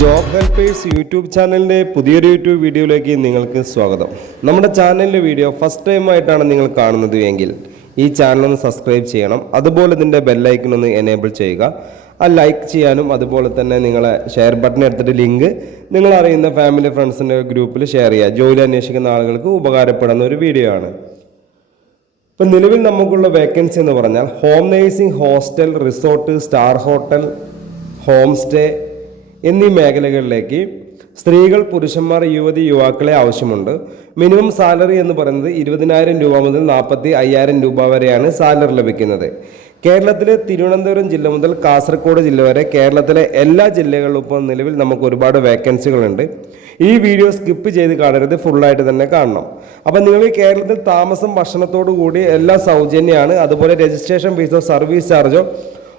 Job helpers YouTube ചാനലിൻ്റെ പുതിയൊരു YouTube വീഡിയോയിലേക്ക് നിങ്ങൾക്ക് സ്വാഗതം. നമ്മുടെ ചാനലിലെ വീഡിയോ ഫസ്റ്റ് ടൈം ആയിട്ടാണ് നിങ്ങൾ കാണുന്നത് എങ്കിൽ ഈ ചാനലൊന്ന് സബ്സ്ക്രൈബ് ചെയ്യണം. അതുപോലെ ഇതിൻ്റെ ബെല്ലൈക്കൺ ഒന്ന് എനേബിൾ ചെയ്യുക. ആ ലൈക്ക് ചെയ്യാനും അതുപോലെ തന്നെ നിങ്ങളെ ഷെയർ ബട്ടൺ എടുത്തിട്ട് ലിങ്ക് നിങ്ങൾ അറിയുന്ന ഫാമിലി ഫ്രണ്ട്സിൻ്റെ ഗ്രൂപ്പിൽ ഷെയർ ചെയ്യുക. ജോലി അന്വേഷിക്കുന്ന ആളുകൾക്ക് ഉപകാരപ്പെടുന്ന ഒരു വീഡിയോ ആണ്. ഇപ്പം നിലവിൽ നമുക്കുള്ള വേക്കൻസി എന്ന് പറഞ്ഞാൽ home nursing, hostel, resort, star hotel, home stay എന്നീ മേഖലകളിലേക്ക് സ്ത്രീകൾ, പുരുഷന്മാർ, യുവതി യുവാക്കളെ ആവശ്യമുണ്ട്. മിനിമം സാലറി എന്ന് പറയുന്നത് 20,000 രൂപ മുതൽ 45,000 രൂപ വരെയാണ് സാലറി ലഭിക്കുന്നത്. കേരളത്തിലെ തിരുവനന്തപുരം ജില്ല മുതൽ കാസർഗോഡ് ജില്ല വരെ കേരളത്തിലെ എല്ലാ ജില്ലകളിലും ഇപ്പോൾ നിലവിൽ നമുക്ക് ഒരുപാട് വേക്കൻസികളുണ്ട്. ഈ വീഡിയോ സ്കിപ്പ് ചെയ്ത് കാണരുത്, ഫുള്ളായിട്ട് തന്നെ കാണണം. അപ്പം നിങ്ങൾ കേരളത്തിൽ താമസം, ഭക്ഷണത്തോടു കൂടി എല്ലാം സൗജന്യമാണ്. അതുപോലെ രജിസ്ട്രേഷൻ ഫീസോ സർവീസ് ചാർജോ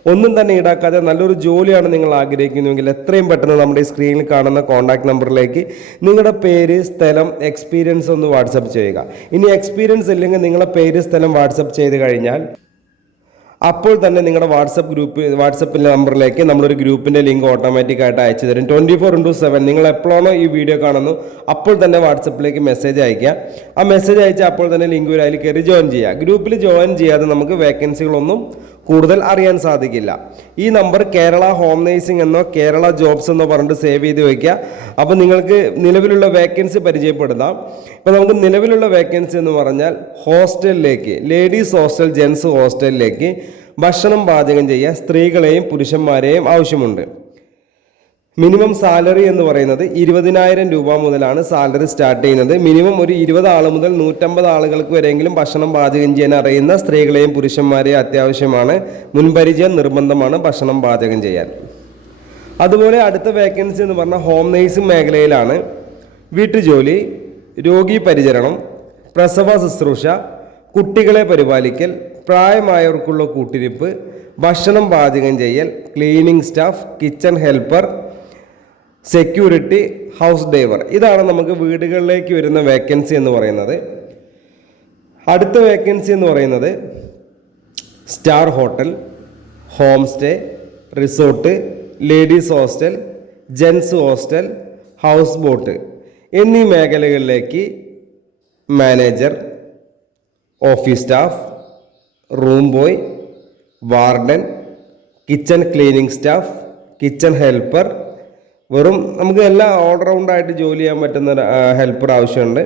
ഒന്നും തന്നെ ഈടാക്കാതെ നല്ലൊരു ജോലിയാണ് നിങ്ങൾ ആഗ്രഹിക്കുന്നുവെങ്കിൽ എത്രയും പെട്ടെന്ന് നമ്മുടെ ഈ സ്ക്രീനിൽ കാണുന്ന കോൺടാക്ട് നമ്പറിലേക്ക് നിങ്ങളുടെ പേര്, സ്ഥലം, എക്സ്പീരിയൻസ് ഒന്ന് വാട്സപ്പ് ചെയ്യുക. ഇനി എക്സ്പീരിയൻസ് ഇല്ലെങ്കിൽ നിങ്ങളുടെ പേര്, സ്ഥലം വാട്സപ്പ് ചെയ്ത് കഴിഞ്ഞാൽ അപ്പോൾ തന്നെ നിങ്ങളുടെ വാട്സപ്പ് നമ്പറിലേക്ക് നമ്മളൊരു ഗ്രൂപ്പിൻ്റെ ലിങ്ക് ഓട്ടോമാറ്റിക്കായിട്ട് അയച്ചു തരും. 24/7 നിങ്ങൾ എപ്പോഴാണോ ഈ വീഡിയോ കാണുന്നു അപ്പോൾ തന്നെ വാട്സപ്പിലേക്ക് മെസ്സേജ് അയയ്ക്കുക. ആ മെസ്സേജ് അയച്ചാൽ അപ്പോൾ തന്നെ ലിങ്ക് വരും, അതിൽ കയറി ജോയിൻ ചെയ്യുക. ഗ്രൂപ്പിൽ ജോയിൻ ചെയ്യാതെ നമുക്ക് വേക്കൻസികളൊന്നും കൂടുതൽ അറിയാൻ സാധിക്കില്ല. ഈ നമ്പർ കേരള ഹോം നേഴ്സിംഗ് എന്നോ കേരള ജോബ്സ് എന്നോ പറഞ്ഞിട്ട് സേവ് ചെയ്ത് വയ്ക്കുക. അപ്പോൾ നിങ്ങൾക്ക് നിലവിലുള്ള വേക്കൻസി പരിചയപ്പെടുത്താം. ഇപ്പോൾ നമുക്ക് നിലവിലുള്ള വേക്കൻസി എന്ന് പറഞ്ഞാൽ ഹോസ്റ്റലിലേക്ക്, ലേഡീസ് ഹോസ്റ്റൽ, ജെൻസ് ഹോസ്റ്റലിലേക്ക് ഭക്ഷണം പാചകം ചെയ്യാൻ സ്ത്രീകളെയും പുരുഷന്മാരെയും ആവശ്യമുണ്ട്. മിനിമം സാലറി എന്ന് പറയുന്നത് 20,000 രൂപ മുതലാണ് സാലറി സ്റ്റാർട്ട് ചെയ്യുന്നത്. മിനിമം ഒരു 20 ആൾ മുതൽ 150 ആളുകൾക്ക് വരെയെങ്കിലും ഭക്ഷണം പാചകം ചെയ്യാൻ അറിയുന്ന സ്ത്രീകളെയും പുരുഷന്മാരെയും അത്യാവശ്യമാണ്. മുൻപരിചയം നിർബന്ധമാണ് ഭക്ഷണം പാചകം ചെയ്യാൻ. അതുപോലെ അടുത്ത വേക്കൻസി എന്ന് പറഞ്ഞാൽ ഹോം നേഴ്സിംഗ് മേഖലയിലാണ്. വീട്ടുജോലി, രോഗി പരിചരണം, പ്രസവ ശുശ്രൂഷ, കുട്ടികളെ പരിപാലിക്കൽ, പ്രായമായവർക്കുള്ള കൂട്ടിരിപ്പ്, ഭക്ഷണം പാചകം ചെയ്യൽ, cleaning staff, kitchen helper, security, house driver. ഇതാണ് നമുക്ക് വീടുകളിലേക്ക് വരുന്ന വേക്കൻസി എന്ന് പറയുന്നത്. അടുത്ത വേക്കൻസി എന്ന് പറയുന്നത് star hotel, home stay, resort, ladies hostel, gents hostel, houseboat എന്നീ മേഖലകളിലേക്ക് manager, office staff, room boy, warden, kitchen cleaning staff, kitchen helper, വെറും നമുക്ക് എല്ലാം ഓൾറൗണ്ടായിട്ട് ജോലി ചെയ്യാൻ പറ്റുന്ന ഹെൽപ്പർ ആവശ്യമുണ്ട്.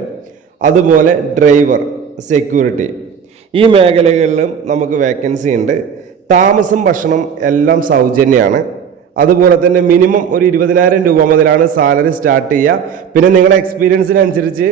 അതുപോലെ ഡ്രൈവർ, സെക്യൂരിറ്റി, ഈ മേഖലകളിലും നമുക്ക് വേക്കൻസി ഉണ്ട്. താമസം, ഭക്ഷണം എല്ലാം സൗജന്യമാണ്. അതുപോലെ തന്നെ മിനിമം ഒരു 20,000 രൂപ മുതലാണ് സാലറി സ്റ്റാർട്ട് ചെയ്യുക. പിന്നെ നിങ്ങളുടെ എക്സ്പീരിയൻസിനനുസരിച്ച്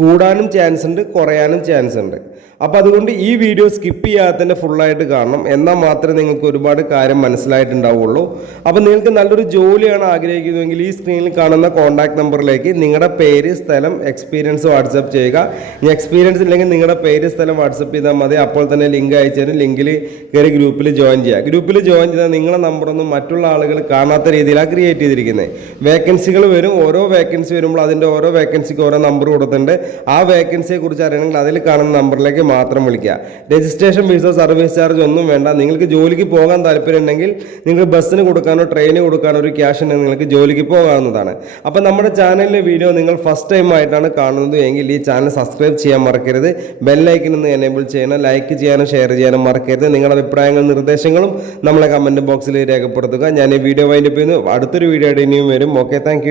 കൂടാനും ചാൻസ് ഉണ്ട്, കുറയാനും ചാൻസ് ഉണ്ട്. അപ്പോൾ അതുകൊണ്ട് ഈ വീഡിയോ സ്കിപ്പ് ചെയ്യാതെ തന്നെ ഫുള്ളായിട്ട് കാണണം, എന്നാൽ മാത്രമേ നിങ്ങൾക്ക് ഒരുപാട് കാര്യം മനസ്സിലായിട്ടുണ്ടാവുള്ളൂ. അപ്പോൾ നിങ്ങൾക്ക് നല്ലൊരു ജോലിയാണ് ആഗ്രഹിക്കുന്നതെങ്കിൽ ഈ സ്ക്രീനിൽ കാണുന്ന കോൺടാക്ട് നമ്പറിലേക്ക് നിങ്ങളുടെ പേര്, സ്ഥലം, എക്സ്പീരിയൻസ് വാട്സപ്പ് ചെയ്യുക. ഇനി എക്സ്പീരിയൻസ് ഇല്ലെങ്കിൽ നിങ്ങളുടെ പേര്, സ്ഥലം വാട്സപ്പ് ചെയ്താൽ മതി. അപ്പോൾ തന്നെ ലിങ്ക് അയച്ചതിന് ലിങ്കിൽ കയറി ഗ്രൂപ്പിൽ ജോയിൻ ചെയ്യുക. ഗ്രൂപ്പിൽ ജോയിൻ ചെയ്താൽ നിങ്ങളുടെ നമ്പറൊന്നും മറ്റുള്ള ആളുകൾ കാണാത്ത രീതിയിലാണ് ക്രിയേറ്റ് ചെയ്തിരിക്കുന്നത്. വേക്കൻസികൾ വരും, ഓരോ വേക്കൻസി വരുമ്പോൾ അതിൻ്റെ ഓരോ വേക്കൻസിക്ക് ഓരോ നമ്പർ കൊടുത്തിട്ടുണ്ട്. ആ വേക്കൻസിയെ കുറിച്ച് അറിയണമെങ്കിൽ അതിൽ കാണുന്ന നമ്പറിലേക്ക് മാത്രം വിളിക്കുക. രജിസ്ട്രേഷൻ ഫീസോ സർവീസ് ചാർജ് ഒന്നും വേണ്ട. നിങ്ങൾക്ക് ജോലിക്ക് പോകാൻ താല്പര്യം ഉണ്ടെങ്കിൽ നിങ്ങൾക്ക് ബസ്സിന് കൊടുക്കാനോ ട്രെയിന് കൊടുക്കാനോ ഒരു ക്യാഷ് ഉണ്ടെങ്കിൽ നിങ്ങൾക്ക് ജോലിക്ക് പോകാവുന്നതാണ്. അപ്പോൾ നമ്മുടെ ചാനലിലെ വീഡിയോ നിങ്ങൾ ഫസ്റ്റ് ടൈം ആയിട്ടാണ് കാണുന്നത് എങ്കിൽ ഈ ചാനൽ സബ്സ്ക്രൈബ് ചെയ്യാൻ മറക്കരുത്. ബെല്ലൈക്കൻ ഒന്ന് എനേബിൾ ചെയ്യണം. ലൈക്ക് ചെയ്യാനും ഷെയർ ചെയ്യാനും മറക്കരുത്. നിങ്ങളുടെ അഭിപ്രായങ്ങളും നിർദ്ദേശങ്ങളും നമ്മളെ കമൻറ്റ് ബോക്സിൽ രേഖപ്പെടുത്തുക. ഞാൻ ഈ വീഡിയോ വൈൻഡപ്പ് ചെയ്യുന്നു. അടുത്തൊരു വീഡിയോ ആയിട്ട് ഇനിയും വരും. Okay, thank